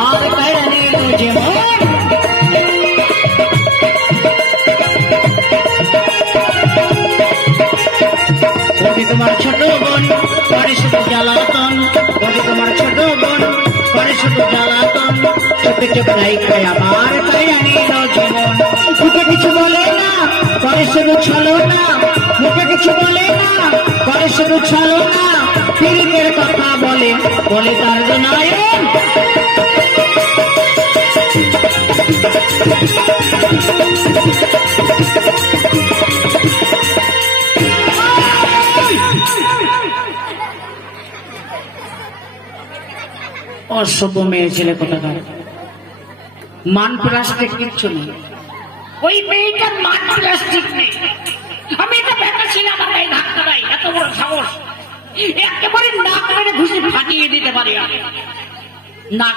আমার কায়া নিল জীবন। তোমার ছোট বোন করে শুধু জ্বালাতন, তোমার ছোট বোন করে শুধু জ্বালাতন, চোখে চোখে নাই খায় আমার কায়া নিল জীবন। মুখে কিছু বলে না করে শুধু ছলো না, মুখে কিছু বলে না করে শুধু ছলো না, পীড়িতের কথা বলে বলে তার নয়ন। অসভ্য মেয়ে ছেলে কোথাকার, মান প্লাস্টিক কিচ্ছু নেই। ওই মেয়েটার মান প্লাস্টিক নেই। আমি এটা ভেবেছিলাম আমার এই ধাক্কাটাই এত বড় সাহস, একেবারে নাক মেরে ঘুষি ফাটিয়ে দিতে পারি। নাক